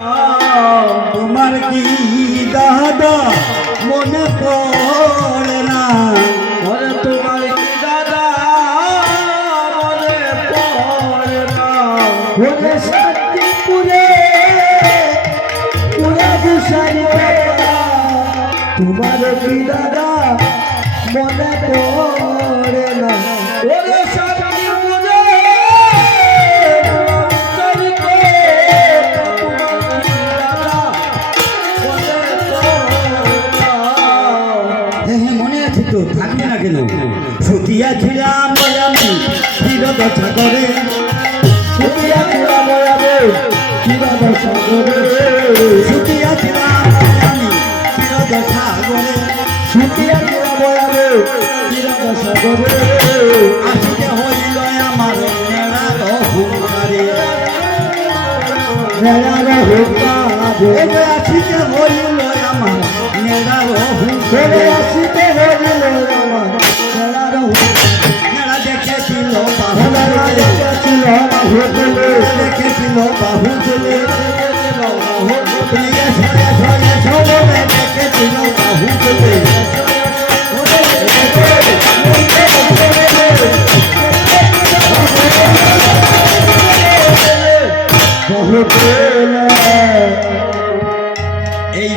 তোমার কি দাদা মনে পড়ে না? ওরে তোমার কি দাদা মনে পড়ে না? ওরে শান্তিপুরে পুরা দুসারি তোমার কি দাদা মনে পড়ে না? ওরে শান্তিপুরে তো থাকবে না কেন? ছুটিয়া ছিলাম আমি চিরদশা করে, ছুটিয়া ছিলাম আমি চিরদশা করে, ছুটিয়া ছিলাম আমি চিরদশা করে, ছুটিয়া ছিলাম আমি চিরদশা করে। আসিতে হইল আমার নেড়ার হুঙ্কারে, নেড়ার হুঙ্কারে আসিতে হইল আমার নেড়ার হুঙ্কারে, আসিতে হইল আমার নেড়ার হুঙ্কারে। নেড়া দেখেছিল বাহু, নেড়া দেখেছিল বাহু তুলে, দেখেছিল বাহু তুলে, দেখেছিল বাহু তুলে, সরে সরে সরে দেখেছিল বাহু তুলে। এই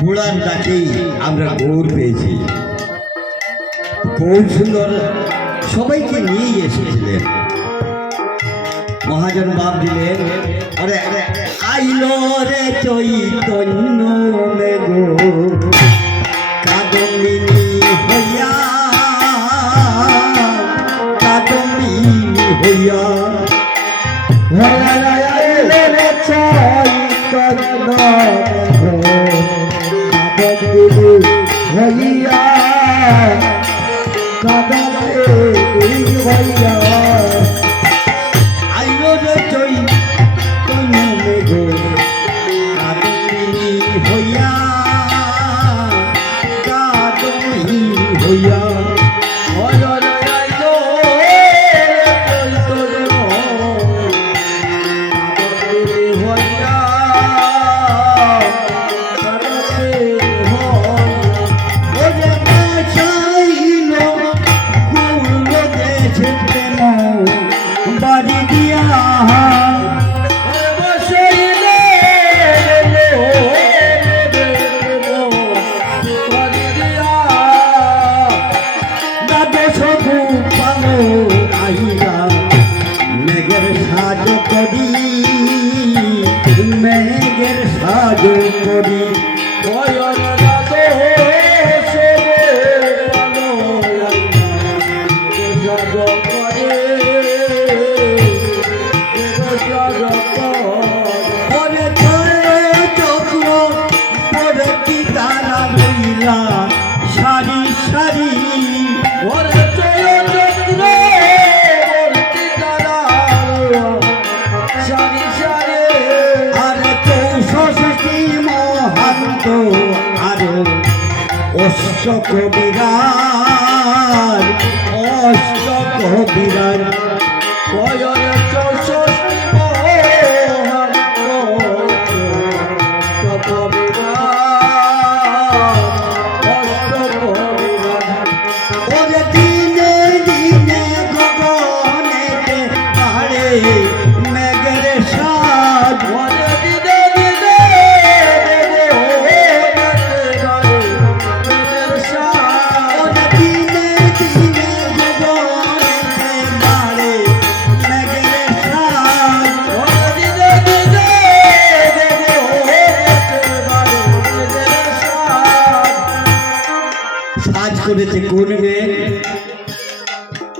ঘোড়ার ডাকেই আমরা গৌর পেয়েছি। খুব সুন্দর সবাইকে নিয়েই এসেছিলেন। মহাজন বাপ দিলেন, আরে আইল রে চৈতন্য মেঘো কাদম্বিনী হইয়া, কাদম্বিনী হইয়া, আইল রে চৈতন্য মেঘো কাদম্বিনী হইয়া, কাদম্বিনী হইয়া, আইল রে চৈতন্য মেঘো কাদম্বিনী হইয়া, কাদম্বিনী হইয়া। বাড়ি দিয়া মেঘের সাজ করি, মেঘের সাজ করি, সারি সারি আরে চৌষষ্ঠী মহান্ত আরো অষ্ট কবিরার, অষ্ট কবিরার মেঘের সাজ সাজ করেছে কোন মেঘ?